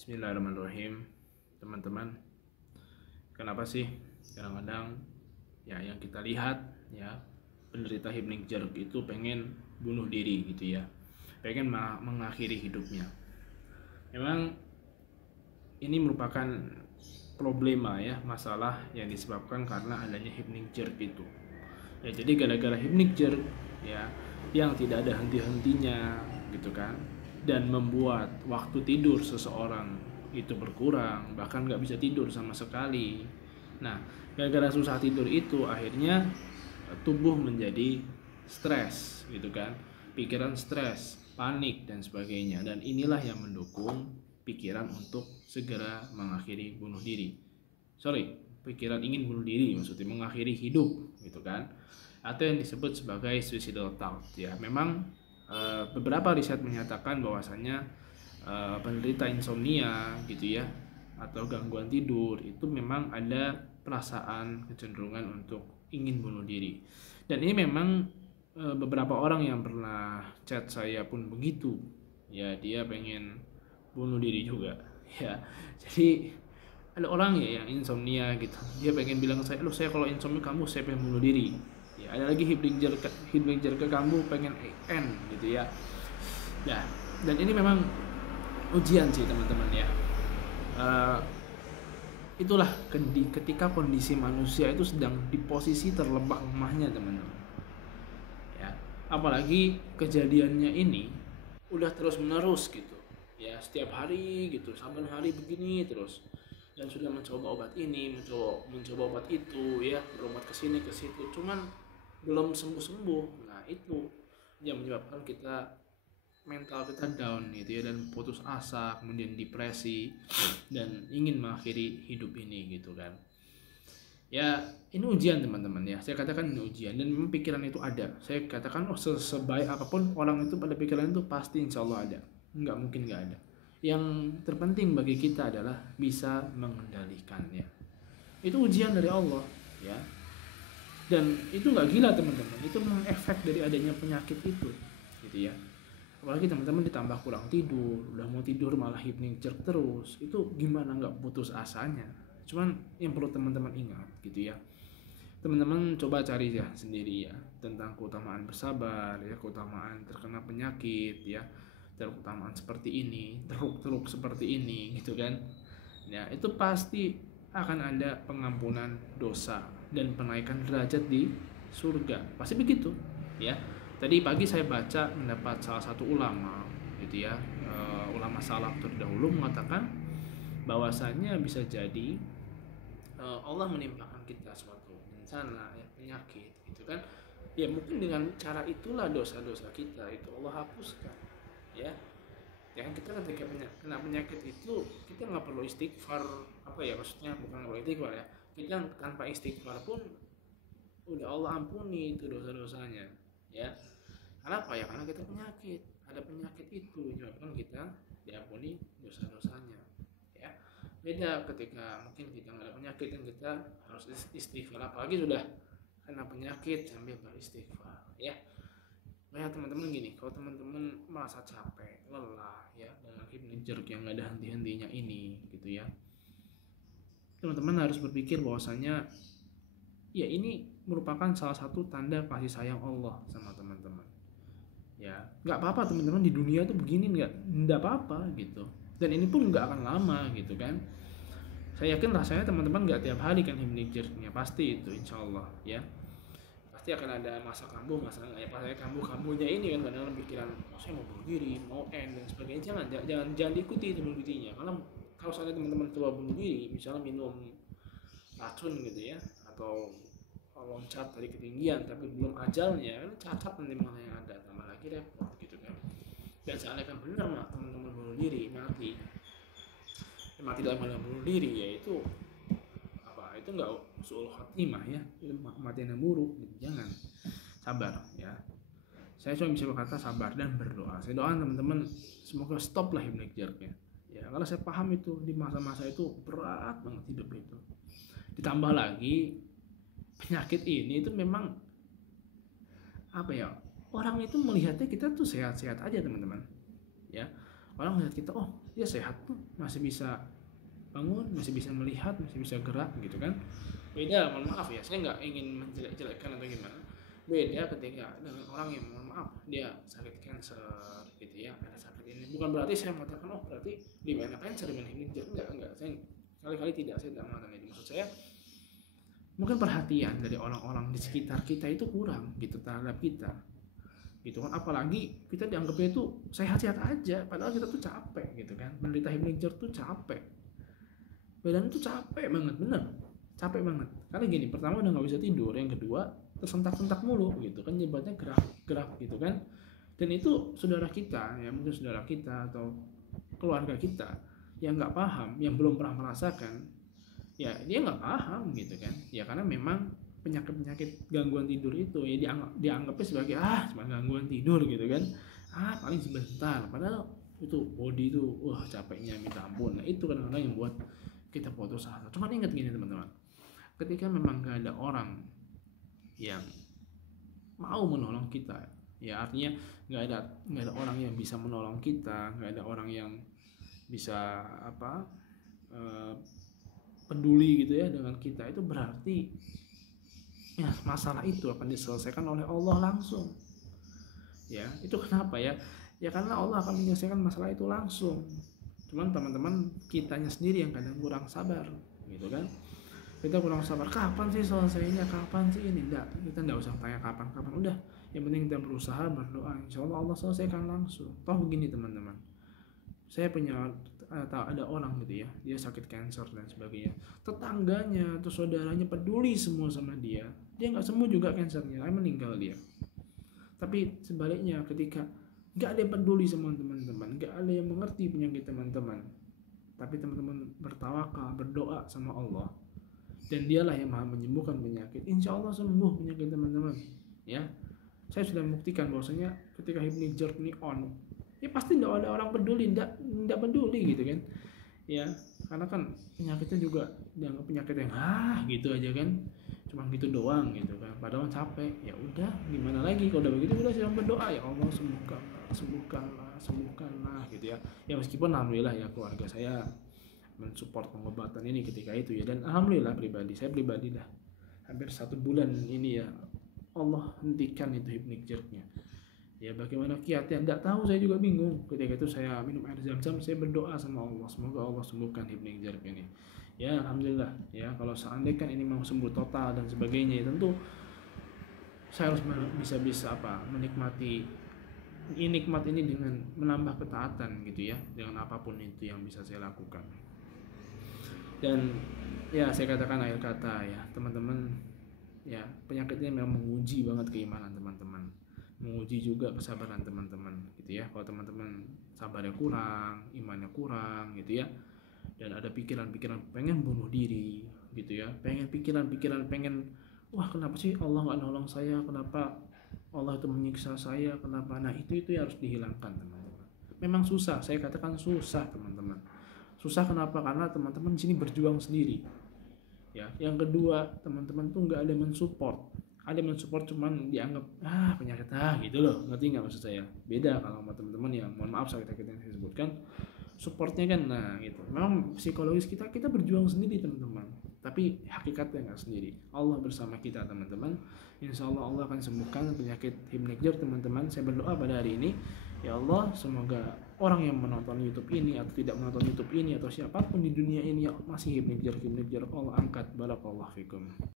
Bismillahirrahmanirrahim. Teman-teman, kenapa sih kadang-kadang ya yang kita lihat ya penderita hypnic-jerk itu pengen bunuh diri gitu ya, pengen mengakhiri hidupnya. Memang ini merupakan problema ya, masalah yang disebabkan karena adanya hypnic-jerk itu. Ya jadi gara-gara hypnic-jerk ya yang tidak ada henti-hentinya gitu kan, dan membuat waktu tidur seseorang itu berkurang, bahkan nggak bisa tidur sama sekali. Nah, gara-gara susah tidur itu akhirnya tubuh menjadi stres gitu kan, pikiran stres, panik dan sebagainya, dan inilah yang mendukung pikiran untuk segera mengakhiri bunuh diri. Pikiran ingin bunuh diri, maksudnya mengakhiri hidup gitu kan, atau yang disebut sebagai suicidal thought ya. Memang beberapa riset menyatakan bahwasanya penderita insomnia gitu ya, atau gangguan tidur itu memang ada perasaan kecenderungan untuk ingin bunuh diri. Dan ini memang beberapa orang yang pernah chat saya pun begitu ya, dia pengen bunuh diri juga ya. Jadi ada orang ya yang insomnia gitu, dia pengen bilang ke saya, "Loh, saya kalau insomnia kamu saya pengen bunuh diri." Ada lagi hypnic-jerk ke kamu pengen end gitu ya. Nah, dan ini memang ujian sih teman-teman ya. Itulah ketika kondisi manusia itu sedang di posisi terlemah lemahnya teman-teman ya, apalagi kejadiannya ini udah terus menerus gitu ya, setiap hari gitu, saban hari begini terus, dan sudah mencoba obat ini, mencoba obat itu ya, berobat ke sini ke situ, cuman belum sembuh-sembuh. Nah, itu yang menyebabkan mental kita down gitu ya, dan putus asa, kemudian depresi, dan ingin mengakhiri hidup ini gitu kan. Ya, ini ujian teman-teman ya. Saya katakan ini ujian, dan memang pikiran itu ada. Saya katakan sebaik apapun orang itu pada pikiran itu pasti insya Allah ada. Nggak mungkin nggak ada. Yang terpenting bagi kita adalah bisa mengendalikannya. Itu ujian dari Allah ya. Dan itu nggak gila teman-teman, itu memang efek dari adanya penyakit itu gitu ya. Apalagi teman-teman ditambah kurang tidur, udah mau tidur malah hypnic-jerk terus, itu gimana nggak putus asanya. Cuman yang perlu teman-teman ingat gitu ya, teman-teman coba cari ya sendiri ya tentang keutamaan bersabar ya, keutamaan terkena penyakit ya, keutamaan seperti ini, teruk seperti ini gitu kan ya. Itu pasti akan ada pengampunan dosa dan penaikan derajat di surga, pasti begitu ya. Tadi pagi saya baca mendapat salah satu ulama gitu ya, ulama salaf terdahulu mengatakan bahwasanya bisa jadi Allah menimpakan kita suatu bencana ya, penyakit gitu kan ya, mungkin dengan cara itulah dosa-dosa kita itu Allah hapuskan ya. Ya kan, kita ketika kena penyakit itu kita nggak perlu istighfar, apa ya maksudnya, bukan perlu istighfar ya, kita tanpa istighfar pun udah Allah ampuni itu dosa-dosanya ya. Karena apa ya, karena kita penyakit, ada penyakit itu menyebabkan kita diampuni dosa-dosanya ya. Beda ketika mungkin kita nggak ada penyakit dan kita harus istighfar, apalagi sudah kena penyakit sambil beristighfar ya. Nah teman-teman gini, kalau teman-teman merasa capek, lelah ya dengan hypnic-jerk yang gak ada henti-hentinya ini gitu ya, teman-teman harus berpikir bahwasanya ya ini merupakan salah satu tanda kasih sayang Allah sama teman-teman ya. Nggak apa-apa teman-teman, di dunia tuh begini nggak apa-apa gitu, dan ini pun nggak akan lama gitu kan. Saya yakin rasanya teman-teman nggak tiap hari kan hypnic-jerknya, pasti itu insya Allah ya. Pasti akan ada masa kambuh, masa ya, pas saya kambuhnya ini kan, kadang pikiran saya mau bunuh diri, mau end dan sebagainya. Jangan diikuti itu bunuh dirinya, karena kalau misalnya teman-teman coba bunuh diri, misalnya minum racun gitu ya, atau loncat dari ketinggian tapi belum ajalnya, kan cacat nanti malah yang ada, tambah lagi repot gitu kan. Dan seandainya benar mah teman-teman bunuh diri, mati dalam keadaan bunuh diri, yaitu itu nggak usul khatimah ya, itu mati yang buruk. Jangan, sabar ya. Saya cuma bisa berkata sabar dan berdoa. Saya doakan teman-teman semoga stop lah hypnic-jerknya ya, karena saya paham itu di masa-masa itu berat banget hidup itu. Ditambah lagi penyakit ini itu memang apa ya, orang itu melihatnya kita tuh sehat-sehat aja teman-teman ya. Orang melihat kita, oh dia sehat tuh, masih bisa bangun, masih bisa melihat, masih bisa gerak gitu kan. Beda, mohon maaf ya, saya nggak ingin menjelek-jelekkan atau gimana. Beda ketika dengan orang yang mohon maaf dia sakit cancer gitu ya, ada sakit ini. Bukan berarti saya mengatakan oh berarti lebih banyak cancer dengan ini. Enggak, saya kali-kali tidak, saya tidak mengatakan itu. Maksud saya mungkin perhatian dari orang-orang di sekitar kita itu kurang gitu terhadap kita gitu kan, apalagi kita dianggapnya itu sehat-sehat aja padahal kita tuh capek gitu kan. Menderita hemiplegia tuh capek, badan tuh capek banget, bener capek banget. Karena gini, pertama udah nggak bisa tidur, yang kedua tersentak-sentak mulu gitu kan, nyebabnya gerak gitu kan. Dan itu saudara kita ya, mungkin saudara kita atau keluarga kita yang nggak paham, yang belum pernah merasakan, ya dia nggak paham gitu kan ya, karena memang penyakit gangguan tidur itu ya dianggapnya sebagai cuma gangguan tidur gitu kan, paling sebentar, padahal itu body itu capeknya minta ampun. Nah itu kadang-kadang yang buat kita putus asa. Cuman ingat gini teman-teman, ketika memang gak ada orang yang mau menolong kita ya, artinya nggak ada orang yang bisa menolong kita, nggak ada orang yang bisa peduli gitu ya dengan kita, itu berarti ya masalah itu akan diselesaikan oleh Allah langsung ya. Itu kenapa ya karena Allah akan menyelesaikan masalah itu langsung. Cuman teman-teman kitanya sendiri yang kadang kurang sabar gitu kan. Kita kurang sabar, kapan sih selesainya, kapan sih ini, kita enggak usah tanya kapan, udah yang penting kita berusaha, berdoa, insya Allah selesaikan langsung. Toh begini teman-teman, saya punya ada orang gitu ya, dia sakit cancer dan sebagainya, tetangganya atau saudaranya peduli semua sama dia nggak sembuh juga cancernya, meninggal dia. Tapi sebaliknya ketika nggak ada yang peduli sama teman-teman, nggak ada yang mengerti penyakit teman-teman, tapi teman-teman bertawakal, berdoa sama Allah, dan dialah yang maha menyembuhkan penyakit, insya Allah sembuh penyakit teman-teman ya. Saya sudah membuktikan bahwasanya ketika hipnosis ini on, ya pasti tidak ada orang peduli, tidak peduli gitu kan ya, karena kan penyakitnya juga dianggap penyakit yang gitu aja kan, cuma gitu doang gitu kan, padahal capek. Ya udah gimana lagi, kalau udah begitu udah siapa berdoa, ya Allah sembuhkanlah gitu ya. Ya meskipun alhamdulillah ya keluarga saya mensupport pengobatan ini ketika itu ya, dan alhamdulillah saya pribadi dah hampir 1 bulan ini ya Allah hentikan itu hipnotisnya ya. Bagaimana kiatnya tidak tahu, saya juga bingung. Ketika itu saya minum air zam-zam, saya berdoa sama Allah, semoga Allah sembuhkan hipnotis ini ya. Alhamdulillah ya, kalau seandainya kan ini mau sembuh total dan sebagainya ya, tentu saya harus bisa menikmati nikmat ini dengan menambah ketaatan gitu ya, dengan apapun itu yang bisa saya lakukan. Dan ya saya katakan akhir kata ya teman-teman ya, penyakit ini memang menguji banget keimanan teman-teman, menguji juga kesabaran teman-teman gitu ya. Kalau teman-teman sabarnya kurang, imannya kurang gitu ya, dan ada pikiran-pikiran pengen bunuh diri gitu ya, pengen wah kenapa sih Allah nggak nolong saya, kenapa Allah itu menyiksa saya, kenapa, nah itu harus dihilangkan teman-teman. Memang susah, saya katakan susah teman-teman, susah kenapa, karena teman-teman di sini berjuang sendiri ya. Yang kedua, teman-teman tuh nggak ada mensupport, cuman dianggap penyakit gitu loh, ngerti nggak maksud saya? Beda kalau sama teman-teman yang mohon maaf sakit yang saya sebutkan, supportnya kan gitu. Memang psikologis kita berjuang sendiri teman-teman, tapi hakikatnya nggak sendiri. Allah bersama kita teman-teman. Insya Allah Allah akan sembuhkan penyakit hipnotis teman-teman. Saya berdoa pada hari ini, ya Allah semoga orang yang menonton YouTube ini atau tidak menonton YouTube ini atau siapapun di dunia ini yang masih hipnotis Allah angkat. Barakallahu fikum.